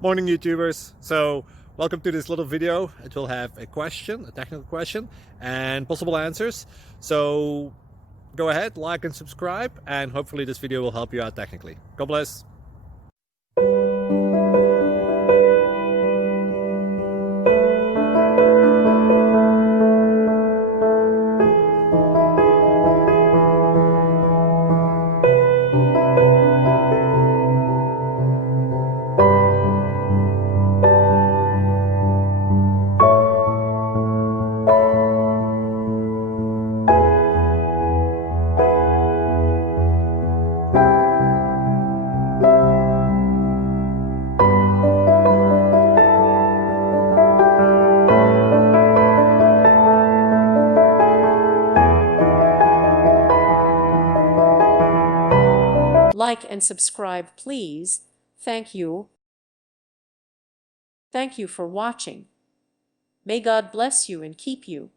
Morning YouTubers. So welcome to this little video. It will have a question, a technical question, and possible answers. So go ahead, like and subscribe, and hopefully this video will help you out technically. God bless. Like and subscribe, please. Thank you. Thank you for watching. May God bless you and keep you.